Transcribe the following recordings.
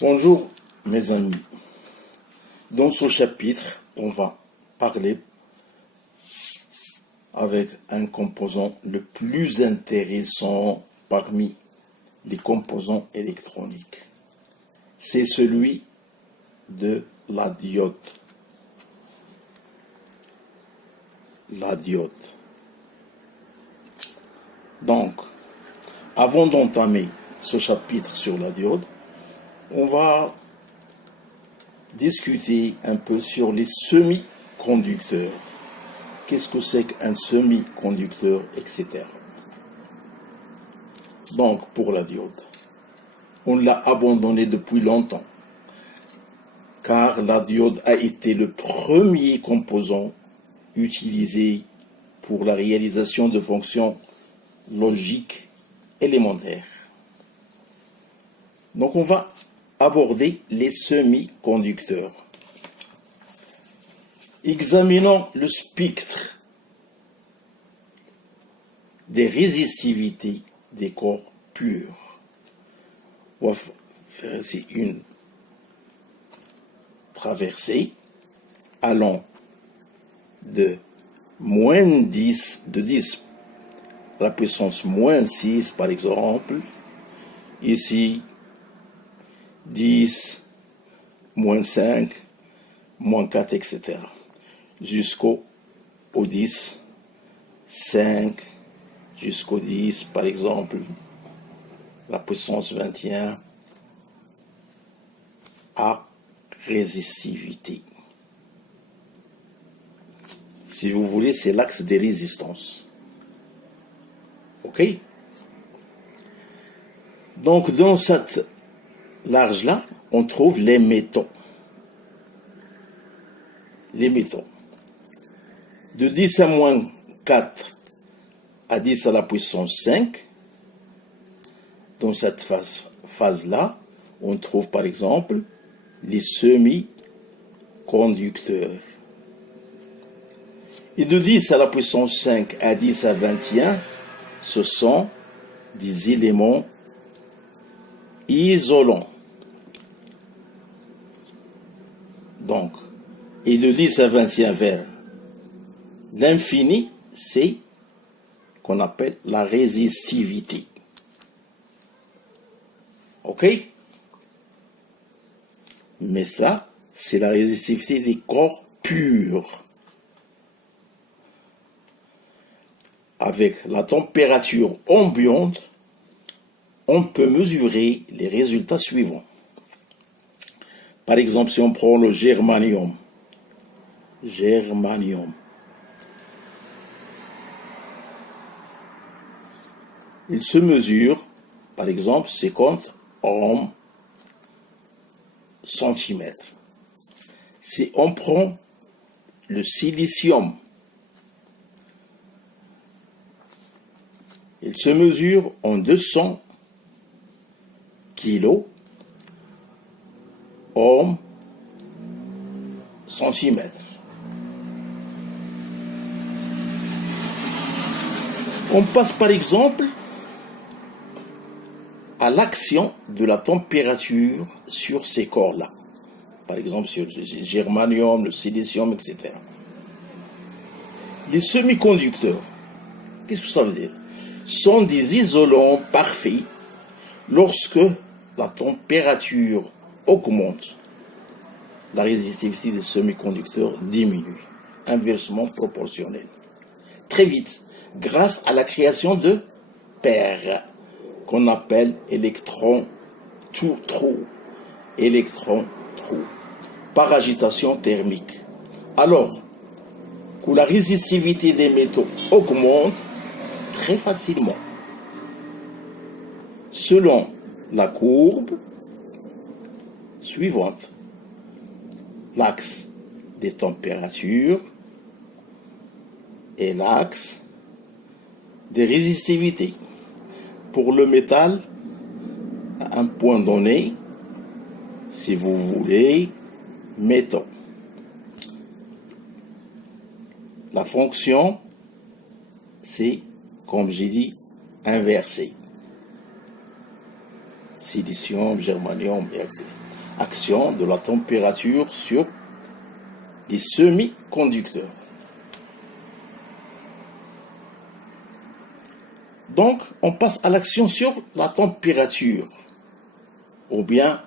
Bonjour mes amis, dans ce chapitre on va parler avec un composant le plus intéressant parmi les composants électroniques. C'est celui de la diode. La diode. Donc, avant d'entamer ce chapitre sur la diode, on va discuter un peu sur les semi-conducteurs. Qu'est-ce que c'est qu'un semi-conducteur, etc. Donc, pour la diode, on l'a abandonné depuis longtemps, car la diode a été le premier composant utilisé pour la réalisation de fonctions logiques élémentaires. Donc, on va aborder les semi-conducteurs. Examinons le spectre des résistivités des corps purs. On va faire ici une traversée allant de moins 10, de 10 à la puissance moins 6 par exemple, ici 10, moins 5, moins 4, etc. Jusqu'au 10, 5, jusqu'au 10, par exemple, la puissance 21 à résistivité. Si vous voulez, c'est l'axe des résistances. OK? Donc, dans cette large-là, on trouve les métaux. Les métaux. De 10 à moins 4 à 10 à la puissance 5, dans cette phase-là, on trouve par exemple les semi-conducteurs. Et de 10 à la puissance 5 à 10 à 21, ce sont des éléments isolants. Donc, et de 10 à 21 vers l'infini, c'est qu'on appelle la résistivité. OK? Mais ça, c'est la résistivité des corps purs. Avec la température ambiante, on peut mesurer les résultats suivants. Par exemple, si on prend le germanium, il se mesure, par exemple, 50 ohms centimètres. Si on prend le silicium, il se mesure en 200 kilos ohms centimètres. On passe par exemple à l'action de la température sur ces corps-là. Par exemple sur le germanium, le silicium, etc. Les semi-conducteurs, qu'est-ce que ça veut dire? Sont des isolants parfaits lorsque la température augmente. La résistivité des semi-conducteurs diminue, inversement proportionnelle. Très vite, grâce à la création de paires qu'on appelle électrons-trous, par agitation thermique. Alors que la résistivité des métaux augmente très facilement, selon la courbe suivante. L'axe des températures et l'axe des résistivités. Pour le métal, à un point donné, si vous voulez, mettons. La fonction, c'est, comme j'ai dit, inversé. Silicium, germanium, etc. action de la température sur les semi-conducteurs. Donc, on passe à l'action sur la température, ou bien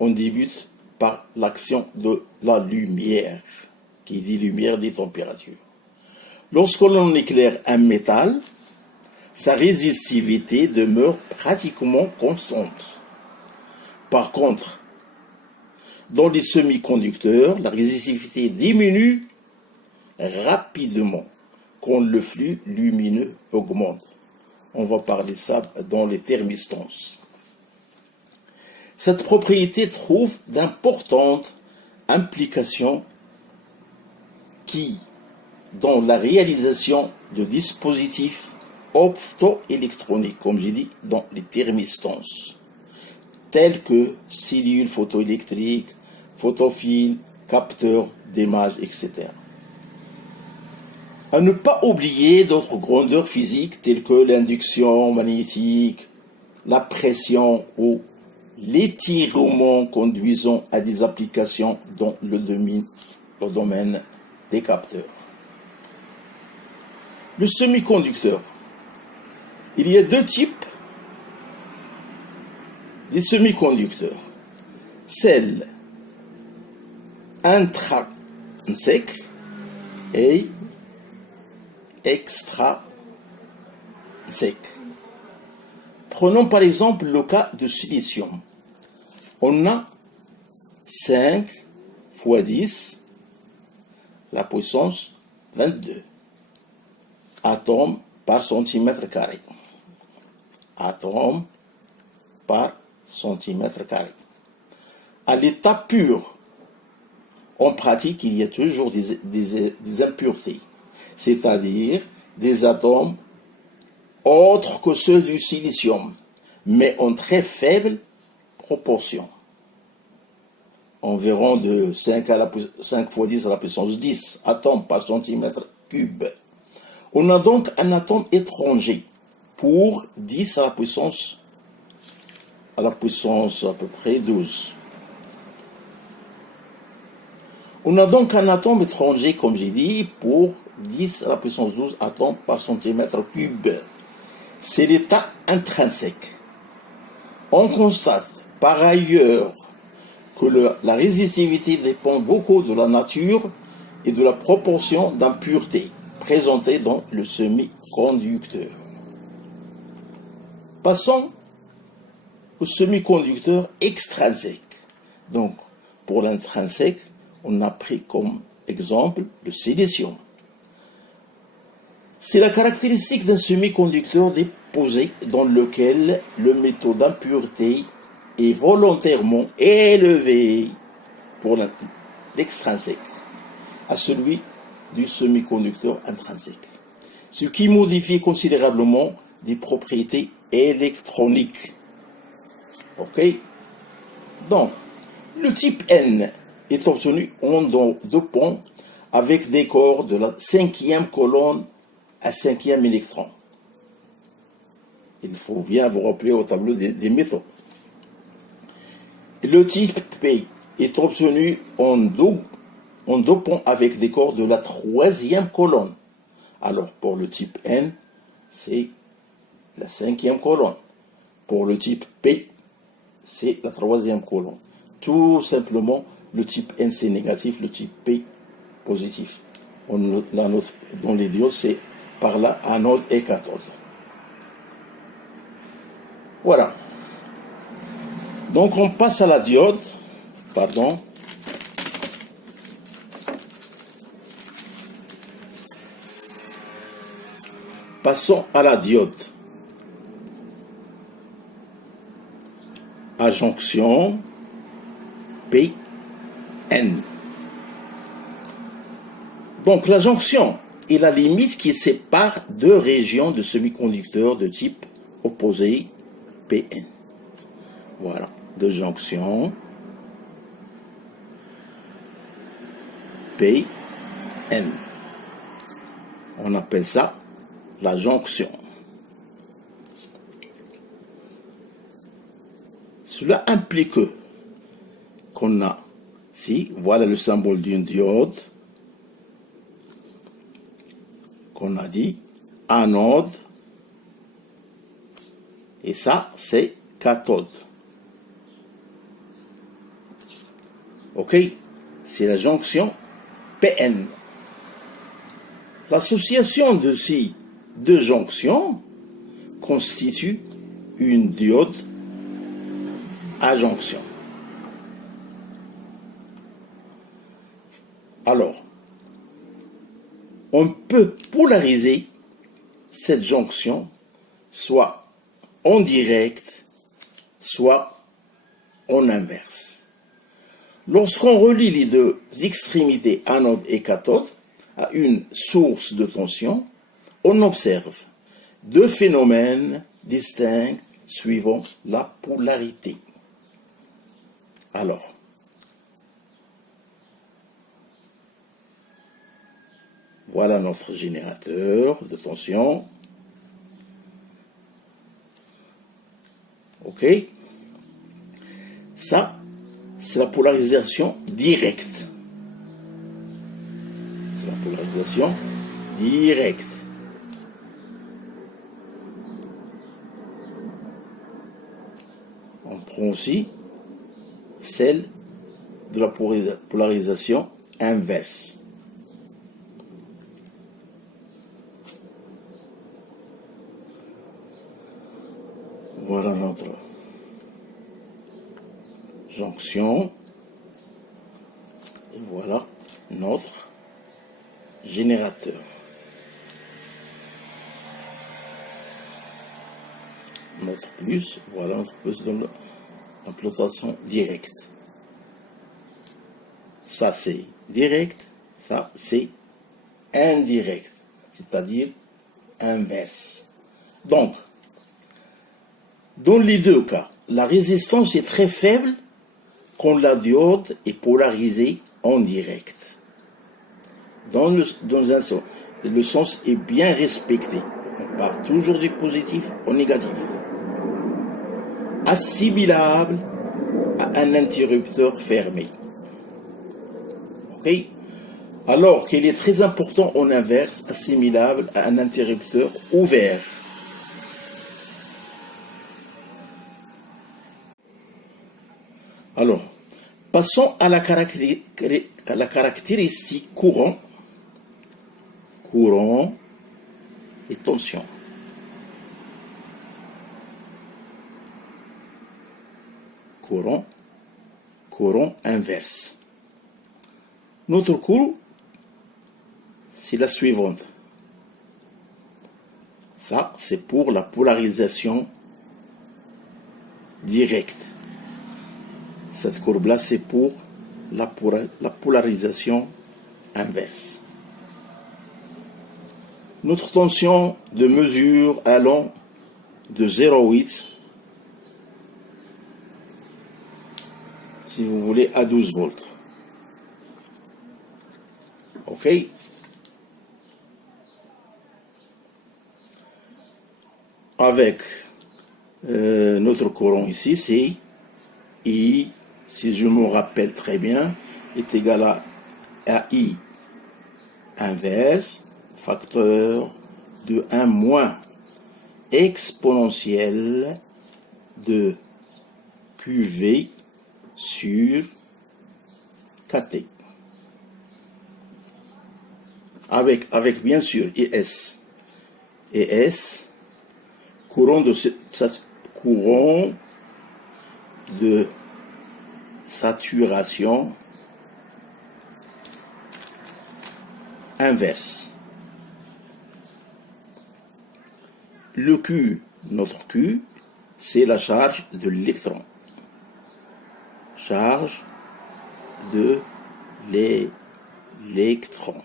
on débute par l'action de la lumière. Qui dit lumière dit température. Lorsque l'on éclaire un métal, sa résistivité demeure pratiquement constante. Par contre, dans les semi-conducteurs, la résistivité diminue rapidement quand le flux lumineux augmente. On va parler de ça dans les thermistances. Cette propriété trouve d'importantes implications dans la réalisation de dispositifs optoélectroniques, comme j'ai dit, dans les thermistances, tels que cellules photoélectriques, photophiles, capteurs d'images, etc. À ne pas oublier d'autres grandeurs physiques telles que l'induction magnétique, la pression ou l'étirement conduisant à des applications dans le domaine des capteurs. Le semi-conducteur. Il y a deux types de semi-conducteurs. Celle intrinsèque et extrinsèque. Prenons par exemple le cas de silicium. On a 5 fois 10 la puissance 22 atomes par centimètre carré. Atomes par centimètre carré. À l'état pur, en pratique, il y a toujours des impuretés, c'est-à-dire des atomes autres que ceux du silicium, mais en très faible proportion. Environ de 5 fois 10 à la puissance 10 atomes par centimètre cube. On a donc un atome étranger pour 10 à la puissance à peu près 12. On a donc un atome étranger, comme j'ai dit, pour 10 à la puissance 12 atomes par centimètre cube. C'est l'état intrinsèque. On constate par ailleurs que la résistivité dépend beaucoup de la nature et de la proportion d'impuretés présentées dans le semi-conducteur. Passons au semi-conducteur extrinsèque. Donc, pour l'intrinsèque, on a pris comme exemple le silicium. C'est la caractéristique d'un semi-conducteur déposé dans lequel le métaux d'impureté est volontairement élevé pour l'extrinsèque à celui du semi-conducteur intrinsèque, ce qui modifie considérablement les propriétés électroniques. Ok? Donc, le type N est obtenu en dopant avec des corps de la 5e colonne à 5e électron. Il faut bien vous rappeler au tableau des métaux. Le type P est obtenu en dopant avec des corps de la 3e colonne. Alors pour le type N, c'est la 5e colonne. Pour le type P, c'est la 3e colonne. Tout simplement, le type N c'est négatif, le type P positif. Dans les diodes, c'est par là anode et cathode. Voilà. Donc on passe à la diode. Pardon. Passons à la diode. À jonction PN. Donc la jonction est la limite qui sépare deux régions de semi-conducteurs de type opposé PN. Voilà, deux jonctions PN. On appelle ça la jonction. Cela implique que qu'on a ici. Voilà le symbole d'une diode qu'on a dit, anode, et ça c'est cathode. Ok, c'est la jonction PN. L'association de ces deux jonctions constitue une diode à jonction. Alors, on peut polariser cette jonction soit en direct, soit en inverse. Lorsqu'on relie les deux extrémités anode et cathode à une source de tension, on observe deux phénomènes distincts suivant la polarité. Alors, voilà notre générateur de tension. Ok. Ça, c'est la polarisation directe. C'est la polarisation directe. On prend aussi celle de la polarisation inverse. Voilà notre jonction. Et voilà notre générateur. Notre plus, voilà notre plus de l'implantation directe. Ça c'est direct, ça c'est indirect, c'est-à-dire inverse. Donc, dans les deux cas, la résistance est très faible quand la diode est polarisée en direct. Dans un sens, le sens est bien respecté. On part toujours du positif au négatif. Assimilable à un interrupteur fermé. Ok? Alors qu'il est très important en inverse, assimilable à un interrupteur ouvert. Alors, passons à la caractéristique courant et tension. Courant inverse. Notre courant, c'est la suivante. Ça, c'est pour la polarisation directe. Cette courbe-là, c'est pour la polarisation inverse. Notre tension de mesure allant de 0,8, si vous voulez, à 12 volts. OK? Avec notre courant ici, c'est I, si je me rappelle très bien, est égal à I inverse, facteur de 1 moins exponentielle de QV sur KT. Avec bien sûr ES. ES, courant de saturation inverse. Le Q, notre Q, c'est la charge de l'électron. Charge de l'électron.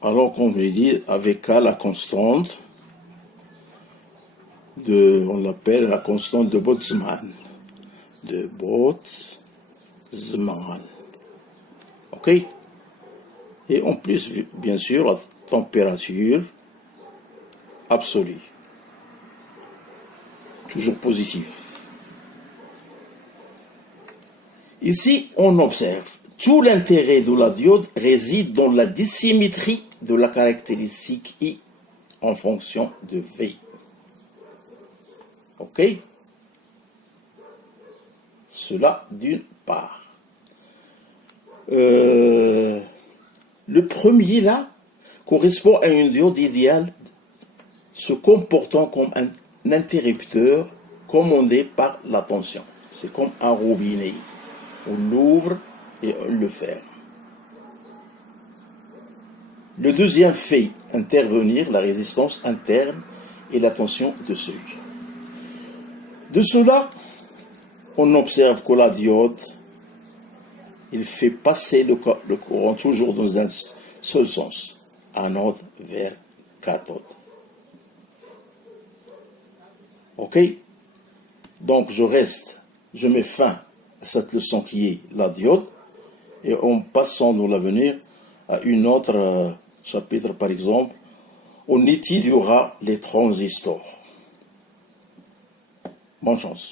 Alors, comme j'ai dit, avec la constante on l'appelle la constante de Boltzmann. OK? Et en plus, bien sûr, la température absolue. toujours positif. Ici, on observe tout l'intérêt de la diode réside dans la dissymétrie de la caractéristique I en fonction de V. Ok? Cela d'une part. Le premier là correspond à une diode idéale se comportant comme un interrupteur commandé par la tension. C'est comme un robinet. On l'ouvre et on le ferme. Le deuxième fait intervenir la résistance interne et la tension de seuil. De cela, on observe que la diode, il fait passer le courant toujours dans un seul sens, anode vers cathode. Ok? Donc je mets fin à cette leçon qui est la diode, et en passant dans l'avenir à une autre chapitre, par exemple, on étudiera les transistors. Bonne chance.